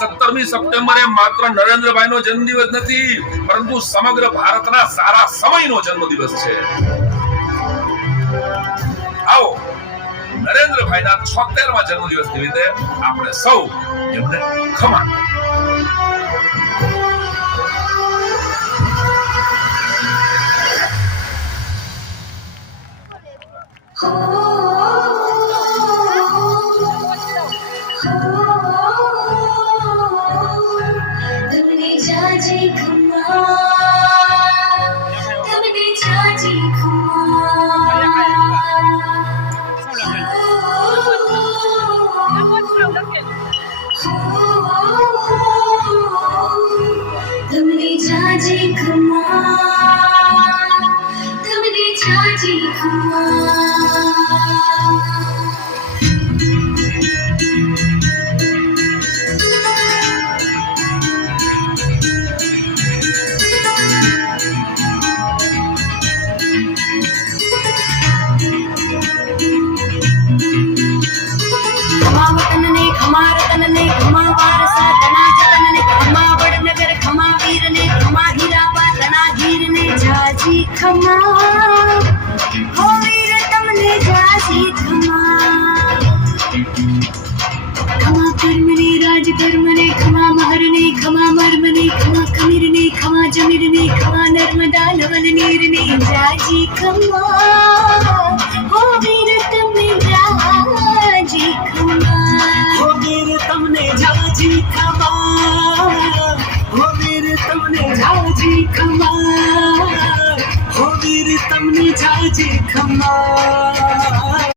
17મી સપ્ટેમ્બરે માત્ર નરેન્દ્રભાઈનો જન્મદિવસ નથી, પરંતુ સમગ્ર ભારતના સારા સમયનો જન્મદિવસ છે. આવો નરેન્દ્રભાઈના 76મા જન્મદિવસ નિમિત્તે આપણે સૌ એમને ખમા तुमने जाजी खमा तुमने जाजी खमा खमा हो वीर तमने जाजी खमा खमा कर्मने राज कर्मने खमा महरने खमा मर्मने खमा खमीरने खमा जमीरने खमा नर्मदा नवल नीरने जाजी खमा हो वीर तमने जाजी खमा हो वीर तमने जाजी खमा हो वीर तमने जाजी खमा हो वीर तमने जाजी खमा